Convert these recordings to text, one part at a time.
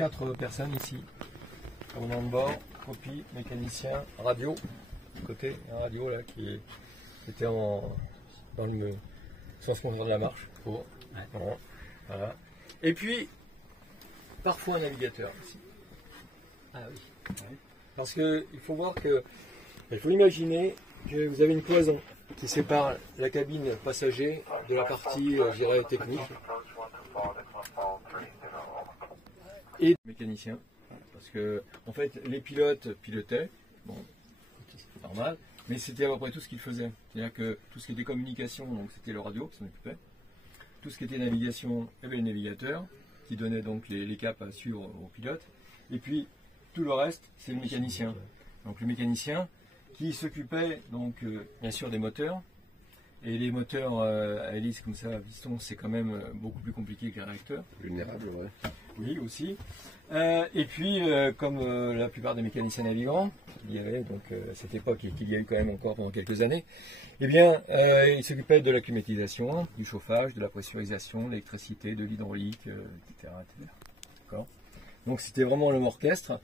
4 personnes ici. Commandant de bord, copie, mécanicien, radio. Côté, un radio là qui était dans le sens contraire de la marche. Voilà. Et puis, parfois un navigateur ici. Ah oui. Parce qu'il faut voir que, il faut imaginer que vous avez une cloison qui sépare la cabine passager de la partie, je dirais, technique. Et le mécanicien. Parce que, en fait, les pilotes pilotaient. Bon, c'est normal. Mais c'était à peu près tout ce qu'ils faisaient. C'est-à-dire que tout ce qui était communication, donc c'était le radio qui s'en occupait. Tout ce qui était navigation, il y avait le navigateur qui donnait donc les caps à suivre aux pilotes. Et puis tout le reste, c'est le mécanicien. Donc le mécanicien qui s'occupait donc bien sûr des moteurs. Et les moteurs à hélice comme ça, à piston, c'est quand même beaucoup plus compliqué que les réacteurs. Vulnérable, ouais. Oui, aussi. Et puis, comme la plupart des mécaniciens navigants, il y avait donc à cette époque et qu'il y a eu quand même encore pendant quelques années, eh bien, ils s'occupaient de la climatisation, du chauffage, de la pressurisation, de l'électricité, de l'hydraulique, etc. D'accord. Donc c'était vraiment l'homme orchestre.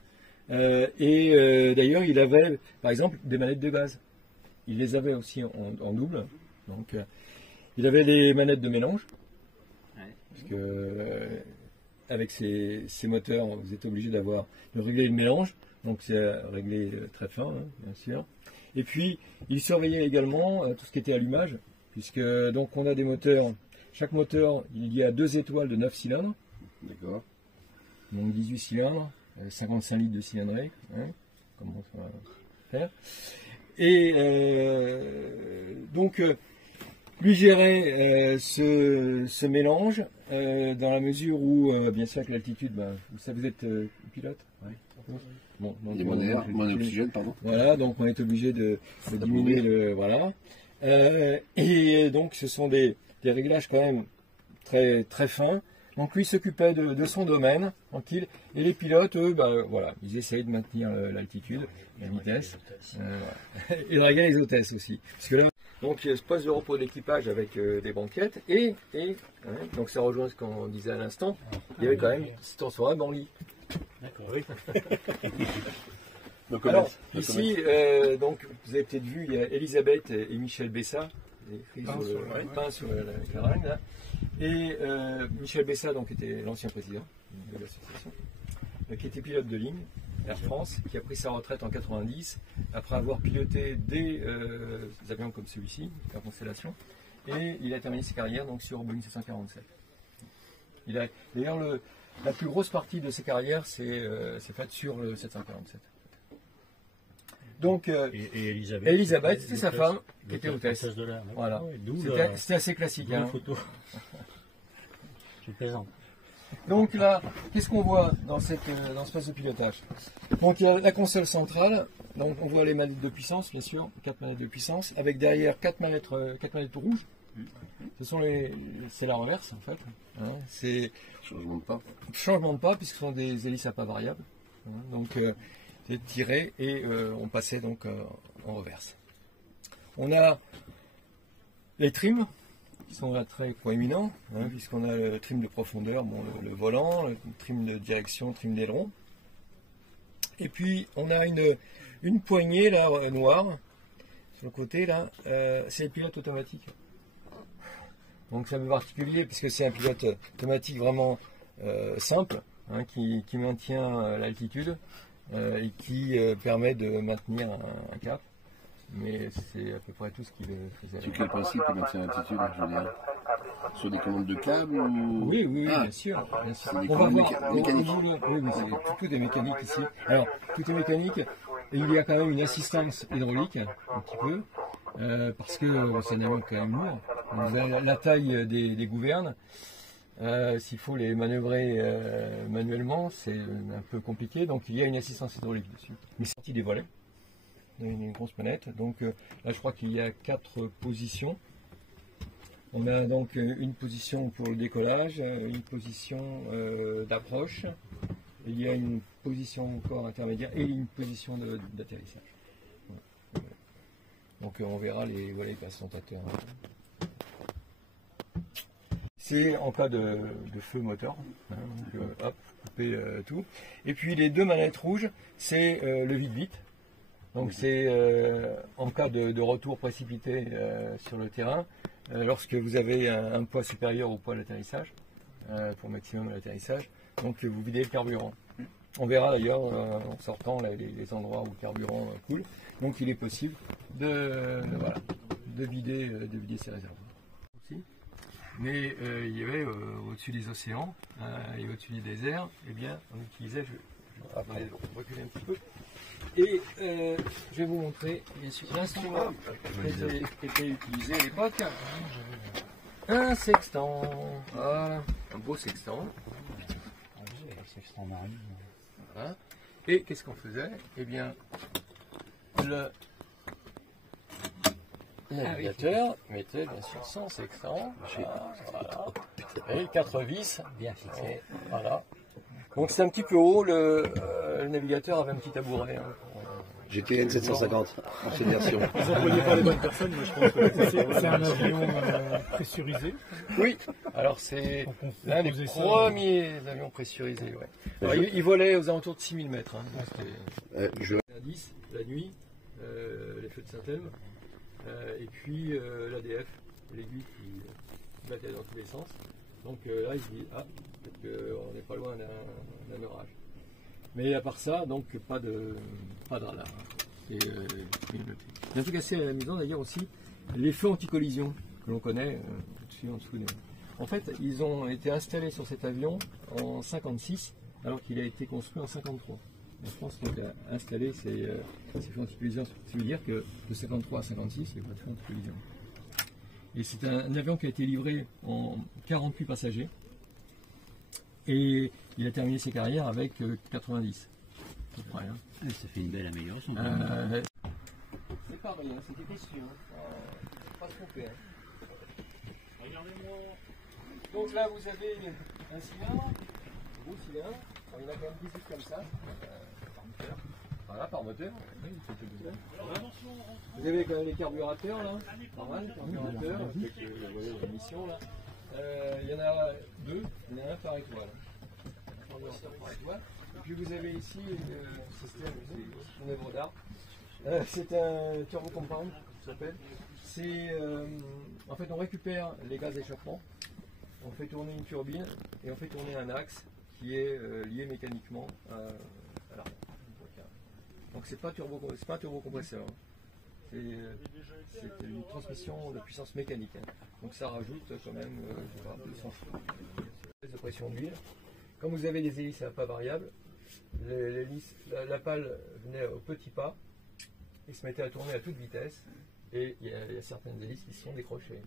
D'ailleurs, il avait, par exemple, des manettes de gaz. Il les avait aussi en double. Donc, il avait des manettes de mélange. Parce que avec ces moteurs, vous êtes obligé de régler le mélange. Donc c'est réglé très fin, hein, bien sûr. Et puis, il surveillait également tout ce qui était allumage, puisque donc on a des moteurs. Chaque moteur, il y a 2 étoiles de 9 cylindres. D'accord. Donc 18 cylindres, 55 litres de cylindrée. Hein, comment on va faire. Et donc, lui gérait ce mélange dans la mesure où, bien sûr, avec l'altitude, vous êtes pilote. Ouais. Bon, donc, oxygène, pardon. Voilà, donc on est obligé de diminuer le. Voilà. Et donc, ce sont des réglages quand même très, très fins. Donc, lui s'occupait de son domaine, tranquille. Et les pilotes, eux, voilà, ils essayaient de maintenir l'altitude, la vitesse. Et draguer les hôtesses aussi. Parce que là, donc, il y a ce poste de repos d'équipage avec des banquettes. Donc, ça rejoint ce qu'on disait à l'instant. Il y avait quand même, c'est en soirée, bon lit. D'accord, oui. Alors, ici, donc, vous avez peut-être vu, il y a Elisabeth et Michel Bessa, peint sur la caravane, là. Et Michel Bessa, donc, était l'ancien président de l'association, qui était pilote de ligne, Air France, qui a pris sa retraite en 90, après avoir piloté des avions comme celui-ci, la Constellation, et il a terminé sa carrière donc, sur Boeing 747. D'ailleurs, la plus grosse partie de sa carrière, c'est faite sur le 747. Donc, et Elisabeth, c'était sa femme qui était hôtesse. Voilà. C'était assez classique. Hein. Photo. Je plaisante. Donc là, qu'est-ce qu'on voit dans ce poste de pilotage? Donc il y a la console centrale, donc on voit les manettes de puissance, bien sûr, 4 manettes de puissance, avec derrière 4 manettes rouges. C'est la reverse en fait. Hein, c'est changement de pas, puisque ce sont des hélices à pas variables. Hein, donc c'est tiré et on passait donc en reverse. On a les trims qui sont là très proéminents, hein, puisqu'on a le trim de profondeur, bon, le volant, le trim de direction, le trim d'aileron. Et puis on a une poignée là noire sur le côté là, c'est le pilote automatique. Donc c'est un peu particulier puisque c'est un pilote automatique vraiment simple, hein, qui maintient l'altitude et qui permet de maintenir un cap. Mais c'est à peu près tout ce qu'il faisait. Sur quel principe il maintient l'altitude, je veux dire? Sur des commandes de câbles ou... Oui, bien sûr. C'est des commandes mécaniques. Oui, c'est tout est mécanique ici. Alors, tout est mécanique. Et il y a quand même une assistance hydraulique, un petit peu, parce que c'est un avion quand même lourd. Vous avez la taille des gouvernes. S'il faut les manœuvrer manuellement, c'est un peu compliqué. Donc, il y a une assistance hydraulique dessus. Mais c'est sorti des volets. Une grosse manette. Donc là, je crois qu'il y a 4 positions. On a donc une position pour le décollage, une position d'approche, il y a une position encore intermédiaire et une position d'atterrissage. Voilà. Donc on verra les volets passentateurs. C'est en cas de feu moteur. Hein, donc, hop, couper tout. Et puis les deux manettes rouges, c'est le vite-vite. Donc c'est en cas de retour précipité sur le terrain, lorsque vous avez un poids supérieur au poids d'atterrissage, pour maximum d'atterrissage, donc vous videz le carburant. On verra d'ailleurs en sortant les endroits où le carburant coule. Donc il est possible de vider ces réservoirs. Mais il y avait au-dessus des océans et au-dessus des déserts, eh bien, on utilisait, je vais reculer un petit peu, et je vais vous montrer bien sûr l'instrument qui était utilisé à l'époque. Un sextant, voilà, un beau sextant. Voilà. Et qu'est-ce qu'on faisait? Eh bien, le navigateur mettait bien sûr son sextant, voilà, et 4 vis bien fixées, voilà. Donc c'est un petit peu haut, le navigateur avait un petit tabouret. Hein. GTN 750, ancienne version. Vous n'employez pas les bonnes personnes, moi je pense que c'est un avion pressurisé. Oui, alors c'est l'un des premiers avions pressurisés. Ouais. Alors, il volait aux alentours de 6000 mètres. Hein. L'indice, la nuit, les feux de Saint-Elme, et puis l'ADF, l'aiguille qui battait dans tous les sens. Donc là il se dit, ah, peut-être qu'on n'est pas loin d'un orage. Mais à part ça, donc pas de radar. Et un truc assez amusant d'ailleurs aussi, les feux anti-collision que l'on connaît au-dessus, en dessous. En fait, ils ont été installés sur cet avion en 56, alors qu'il a été construit en 53. En France, on a installé ces feux anti-collision. Ça veut dire que de 53 à 56, il n'y a pas de feux anti-collision. Et c'est un avion qui a été livré en 48 passagers. Et il a terminé ses carrières avec 90. À peu près, hein. Ça fait une belle amélioration. C'est pas rien, c'était déçu. Hein. Pas trompé. Hein. Regardez-moi. Donc là, vous avez un cylindre, un gros cylindre. Alors, il y en a quand même 18 comme ça, par moteur. Voilà, par moteur. Vous avez quand même les carburateurs là, pas mal, carburateurs, avec la mission là. Il y en a deux, il y en a un par étoile. Et puis vous avez ici un système, c'est une œuvre d'art. C'est un turbo compound, ça s'appelle. C'est en fait on récupère les gaz d'échappement, on fait tourner une turbine et on fait tourner un axe qui est lié mécaniquement à l'arrière. Donc c'est pas un turbocompresseur. C'est une transmission de puissance mécanique. Hein. Donc ça rajoute quand même de pression d'huile. Comme vous avez des hélices à pas variables, la pale venait au petit pas et se mettait à tourner à toute vitesse. Et il y a certaines hélices qui se sont décrochées,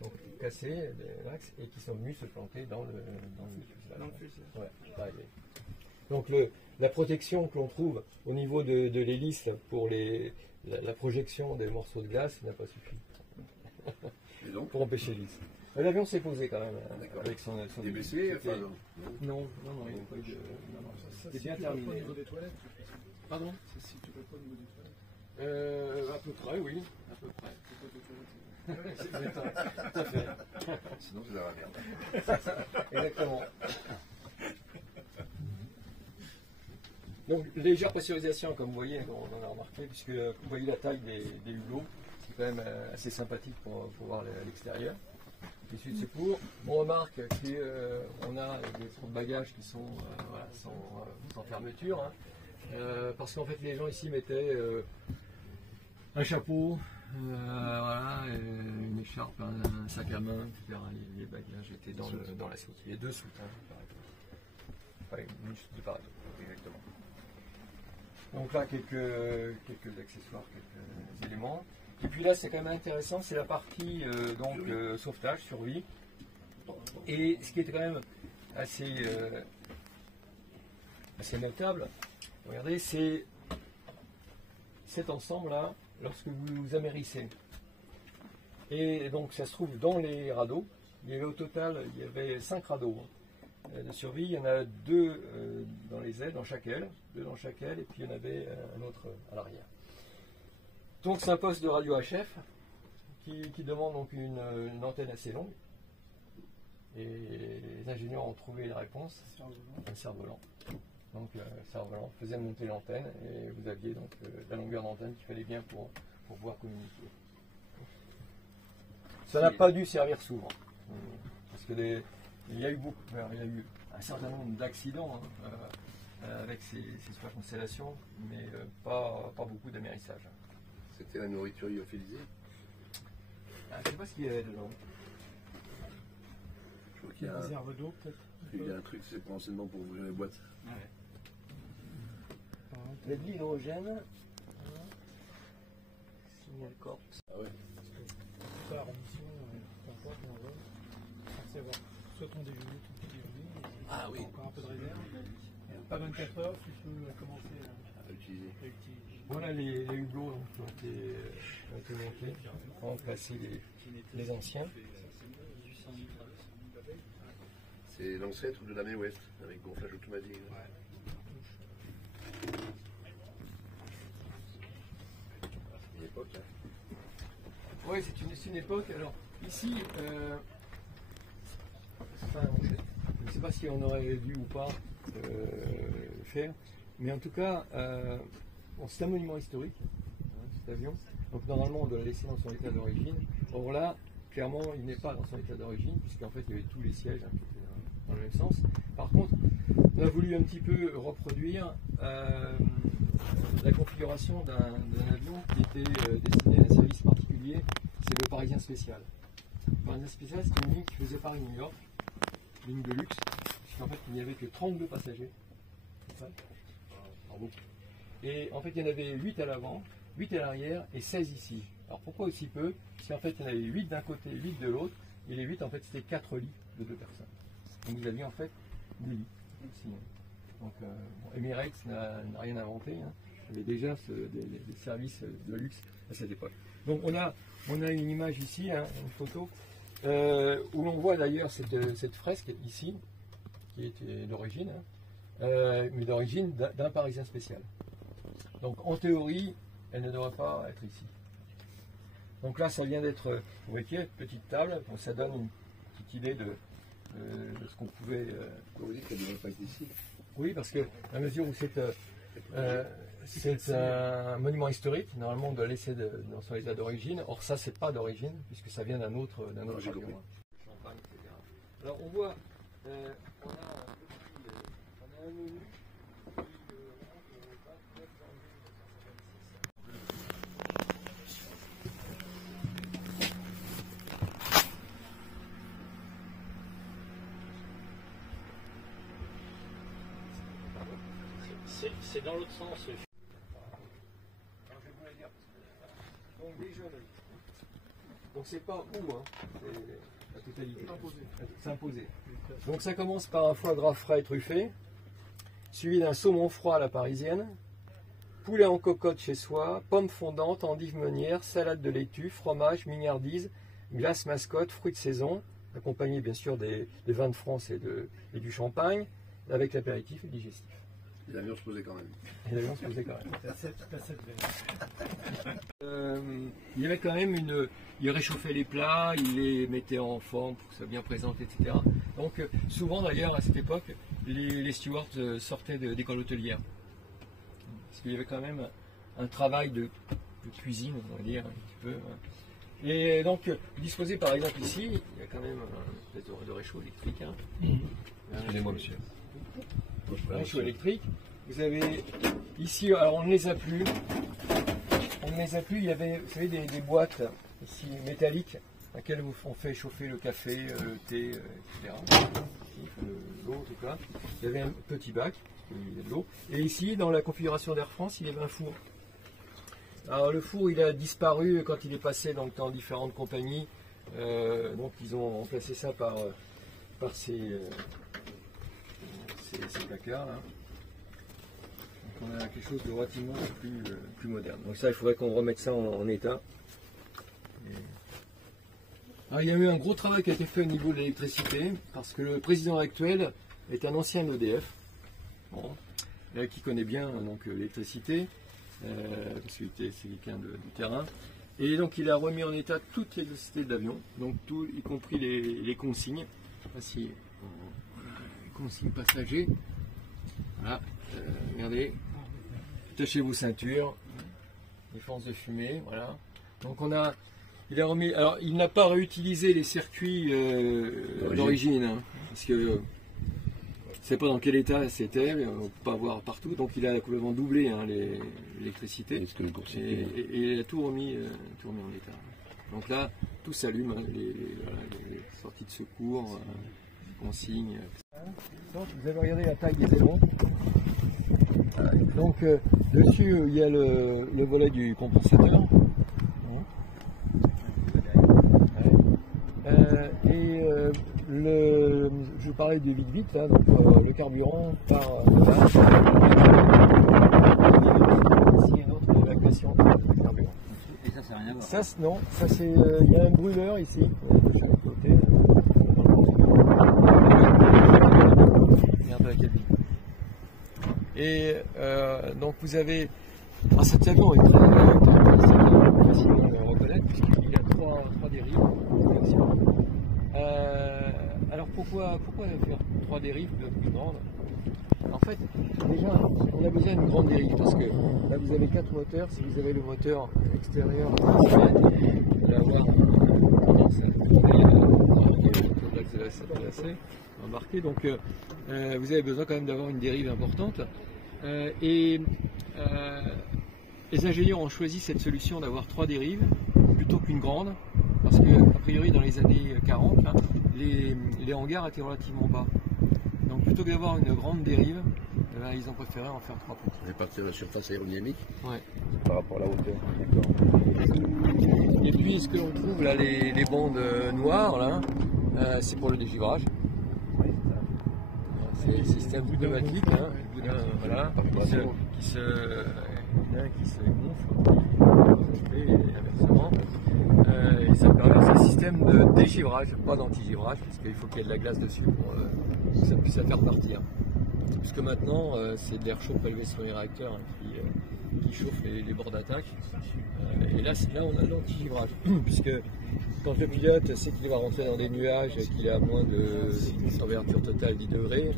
donc cassées l'axe et qui sont venues se planter dans le fuselage. Ouais, donc la protection que l'on trouve au niveau de l'hélice pour la projection des morceaux de glace n'a pas suffi pour empêcher l'hélice. L'avion s'est posé quand même avec son DBC, enfin, non, il n'y a pas eu de. C'est bien terminé. Au niveau des toilettes. Pardon? Ça se situe pas au niveau des toilettes. À peu près, oui. À peu près. Tout à fait. sinon c'est la merde. Exactement. Donc légère pressurisation, comme vous voyez, on a remarqué, puisque vous voyez la taille des hublots, c'est quand même assez sympathique pour voir l'extérieur. Issu de secours, on remarque qu'on a des porte-bagages qui sont sans fermeture, hein, parce qu'en fait les gens ici mettaient un chapeau, voilà, une écharpe, un sac à main, etc. Les bagages étaient dans la soute. Il y a deux soutes, hein, enfin, une soute de part et d'autre, exactement. Donc là, quelques accessoires, quelques éléments. Et puis là, c'est quand même intéressant, c'est la partie sauvetage, survie. Et ce qui était quand même assez notable, regardez, c'est cet ensemble-là, lorsque vous amérissez. Et donc ça se trouve dans les radeaux. Il y avait au total, 5 radeaux de survie. Il y en a 2 dans les ailes, dans chaque aile, 2 dans chaque aile, et puis il y en avait un autre à l'arrière. Donc c'est un poste de radio HF qui demande donc une antenne assez longue. Et les ingénieurs ont trouvé la réponse, un cerf-volant. Donc le cerf-volant faisait monter l'antenne et vous aviez donc la longueur d'antenne qu'il fallait bien pour pouvoir communiquer. Ça n'a pas dû servir souvent. Parce que il y a eu un certain nombre d'accidents avec ces super constellations, mais pas beaucoup d'amérissage. C'était la nourriture lyophilisée. Je ne sais pas ce qu'il y avait dedans. Je crois qu'il y a Une réserve d'eau, peut-être. il y a un truc, c'est pour enseignement pour ouvrir les boîtes. Il y a de l'hydrogène. Signal corps. Ah ouais. Par mission, peu importe, on va censé avoir soit ton déjeuner, ton petit déjeuner, Ah oui. encore un peu de réserve. Pas 24 heures, tu peux commencer À utiliser. à utiliser. Voilà les hublots qui ont été montés. On va remplacer les anciens. C'est l'ancêtre de la Mae West, avec gonflage automatique. Une époque, hein. Oui, c'est une époque. Alors, ici, je ne sais pas si on aurait dû ou pas le faire, mais en tout cas, bon, c'est un monument historique, cet avion. Donc, normalement, on doit le laisser dans son état d'origine. Or là, clairement, il n'est pas dans son état d'origine, puisqu'en fait, il y avait tous les sièges qui étaient dans le même sens. Par contre, on a voulu un petit peu reproduire la configuration d'un avion qui était destiné à un service particulier, c'est le Parisien spécial. Le Parisien spécial, c'est une ligne qui faisait Paris-New York, ligne de luxe, puisqu'en fait il n'y avait que 32 passagers. C'est ça. Pardon. Et en fait il y en avait 8 à l'avant, 8 à l'arrière et 16 ici. Alors pourquoi aussi peu? Puisqu'en fait il y en avait 8 d'un côté, 8 de l'autre, et les 8 en fait c'était 4 lits de 2 personnes. Donc vous aviez en fait des lits ici. Donc bon, Emirates n'a rien inventé, hein. Il y avait déjà des services de luxe à cette époque. Donc on a une image ici, hein, une photo, où l'on voit d'ailleurs cette fresque ici, qui était d'origine, hein, mais d'origine d'un Parisien spécial. Donc en théorie, elle ne devrait pas être ici. Donc là, ça vient d'être, vous voyez, petite table, donc ça donne une petite idée de ce qu'on pouvait... Pourquoi vous dites qu'elle ne devrait pas être ici? Oui, parce que à mesure où c'est un monument historique, normalement on doit laisser dans son état d'origine. Or ça, c'est pas d'origine, puisque ça vient d'un autre avion. Champagne, etc. Alors on voit, on a un menu qui C'est dans l'autre sens. Alors, je vais vous la dire. Donc déjà, donc c'est pas où, hein, c'est la totalité. C'est imposé. Donc ça commence par un foie gras frais truffé, suivi d'un saumon froid à la parisienne, poulet en cocotte chez soi, pommes fondantes, endives meunières, salade de laitue, fromage, mignardise, glace mascotte, fruits de saison, accompagné bien sûr des vins de France et du champagne, avec l'apéritif et le digestif. L'avion se posait quand même. Et l'avion se posait quand même. Il y avait quand même il réchauffait les plats, il les mettait en forme pour que ça soit bien présenté, etc. Donc souvent d'ailleurs à cette époque, les stewards sortaient d'école hôtelière. Parce qu'il y avait quand même un travail de cuisine, on va dire, un petit peu. Et donc disposé par exemple ici, il y a quand même un espèce de réchaud électrique. Hein. Excusez-moi monsieur. Réchaud électrique. Vous avez ici, alors on ne les a plus. On ne les a plus. Il y avait, vous savez, des boîtes ici métalliques dans lesquelles on fait chauffer le café, le thé, etc. L'eau, en tout cas. Il y avait un petit bac, il y a de l'eau. Et ici, dans la configuration d'Air France, il y avait un four. Alors le four, il a disparu quand il est passé donc, dans différentes compagnies. Donc ils ont remplacé ça par ces placards là. Donc on a quelque chose de relativement plus moderne. Donc ça, il faudrait qu'on remette ça en état. Alors, il y a eu un gros travail qui a été fait au niveau de l'électricité, parce que le président actuel est un ancien EDF, bon, qui connaît bien donc l'électricité, parce que c'est quelqu'un du terrain. Et donc il a remis en état toute l'électricité de l'avion, donc tout, y compris les consignes. sais pas si consigne passager. Voilà, regardez, attachez vos ceintures, défense de fumée, voilà. Donc il a remis, alors il n'a pas réutilisé les circuits d'origine, hein, parce que je ne sais pas dans quel état c'était, on ne peut pas voir partout, donc il a complètement doublé hein, l'électricité et il a tout remis en état. Donc là, tout s'allume, hein, les sorties de secours, consignes. Donc vous avez regardé la taille des ailerons. Donc dessus il y a le volet du compensateur. Je vous parlais du vite-vite, là, donc le carburant par là. Ici une autre évacuation de carburant. Et ça, c'est rien à voir. Ça, non, ça c'est. Il y a un brûleur ici, de chaque côté. Regarde la cabine. Et donc vous avez. Alors cet avion est très facilement à reconnaître puisqu'il a trois dérives. Alors pourquoi faire 3 dérives plus grandes? En fait, déjà, on a besoin d'une grande dérive parce que là vous avez 4 moteurs. Si vous avez le moteur extérieur, vous allez avoir tendance à embarquer. Donc vous avez besoin quand même d'avoir une dérive importante. Les ingénieurs ont choisi cette solution d'avoir 3 dérives plutôt qu'une grande. Parce que, a priori, dans les années 40, hein, les hangars étaient relativement bas. Donc, plutôt que d'avoir une grande dérive, ils ont préféré en faire 3 petites. Répartir la surface aérodynamique par rapport à la hauteur. Et puis, ce que l'on trouve là, les bandes noires, là, c'est pour le dégivrage. C'est un système pneumatique, hein, voilà, qui se gonfle et inversement. Et ça permet un système de dégivrage, pas d'antigivrage, puisqu'il faut qu'il y ait de la glace dessus pour que ça puisse la faire partir. Puisque maintenant, c'est de l'air chaud prélevé sur les réacteurs hein, qui chauffe les bords d'attaque. Et là, on a de l'antigivrage, puisque quand le pilote sait qu'il va rentrer dans des nuages et qu'il est à moins de température totale 10 degrés,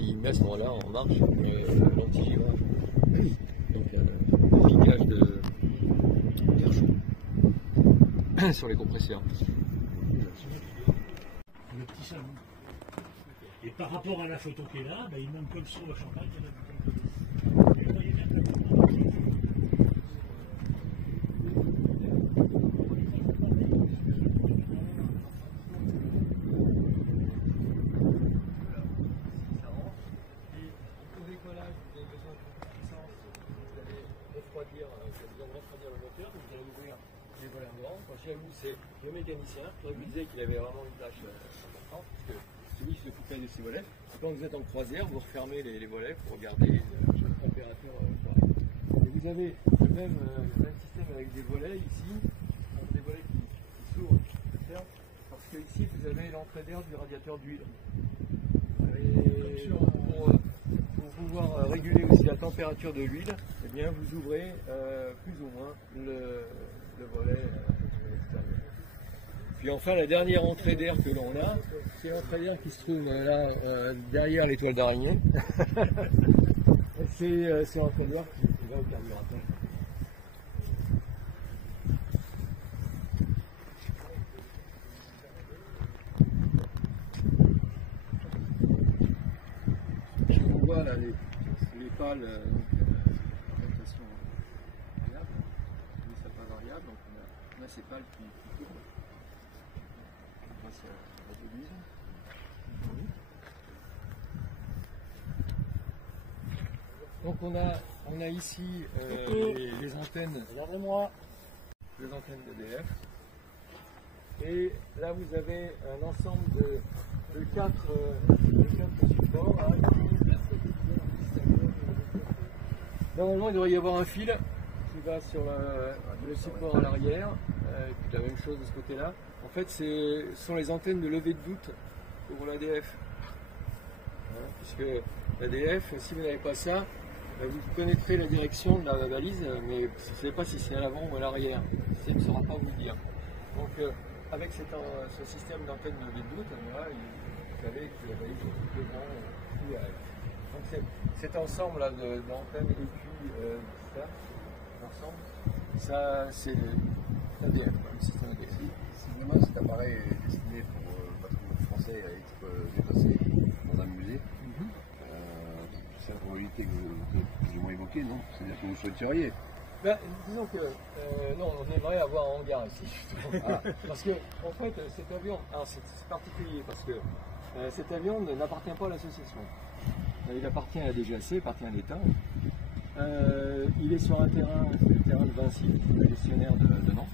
il met à ce moment-là en marche l'antigivrage. Donc, piquage d'air chaud sur les compresseurs. Le petit salon. Et par rapport à la photo qui est là, il manque que le son au champagne. C'est le mécanicien qui me disait qu'il avait vraiment une tâche importante, parce que c'est lui qui s'occupait de ces volets. Et quand vous êtes en croisière, vous refermez les volets pour garder la température correcte. Et vous avez le même système avec des volets ici, donc des volets qui s'ouvrent, qui se ferment, parce que ici vous avez l'entrée d'air du radiateur d'huile. Et pour pouvoir réguler aussi la température de l'huile, eh bien vous ouvrez plus ou moins le volet. Puis enfin, la dernière entrée d'air que l'on a, c'est l'entrée d'air qui se trouve là derrière l'étoile d'araignée. C'est l'entrée d'air qui va au carburateur. Puis on voit là les pales d'orientation variable, mais ça pas variable, donc on a ces pales qui tournent. Donc on a ici les antennes. Regardez-moi. Les antennes d'EDF. Et là vous avez un ensemble de 4 supports. Normalement il devrait y avoir un fil qui va sur le support à l'arrière. Et puis la même chose de ce côté-là. En fait, ce sont les antennes de levée de doute pour l'ADF. Puisque l'ADF, si vous n'avez pas ça, vous connaîtrez la direction de la balise, mais vous ne savez pas si c'est à l'avant ou à l'arrière. Ça ne saura pas vous le dire. Donc, avec ce système d'antenne de Bluetooth, voilà, il savait qu'il y avait plus grand flux aérien. Donc cet ensemble là d'antennes et puis ça, ensemble, ça c'est l'ADF, le système ADF. Si vraiment cet appareil est destiné pour le patrimoine français à être déplacé dans un musée, c'est la probabilité que vous avez plus ou moins évoquée, non? C'est-à-dire que vous souhaiteriez. Ben, disons que non, on aimerait avoir un hangar ici. Ah. Parce que en fait, cet avion, c'est particulier parce que cet avion n'appartient pas à l'association. Il appartient à la DGAC, appartient à l'État. Il est sur un terrain, c'est le terrain de Vinci, le gestionnaire de Nantes,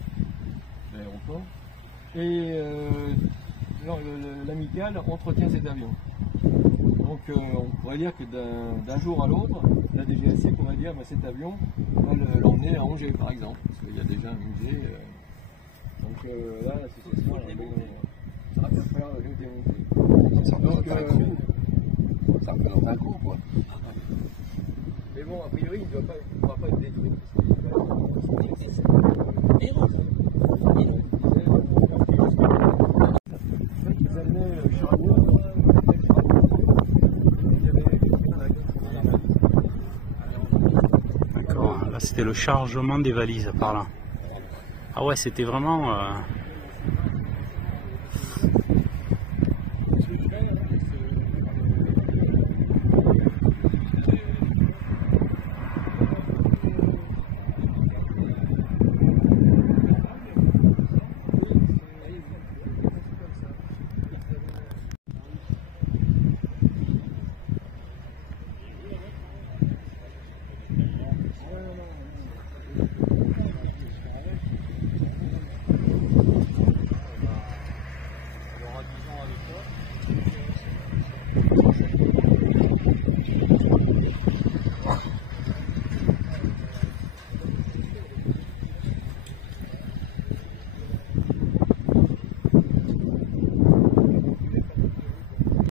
de l'aéroport. Et l'amicale entretient cet avion. Donc on pourrait dire que d'un jour à l'autre, la DGAC pourrait dire bah, cet avion, on va l'emmener à Angers par exemple, parce qu'il y a déjà un musée. Donc là, l'association va falloir le démonter. Ça représente un coût, quoi. Mais bon, a priori, il ne pourra pas être détruit. Ils amenaient le charbon. D'accord, là c'était le chargement des valises par là. Ah ouais, c'était vraiment...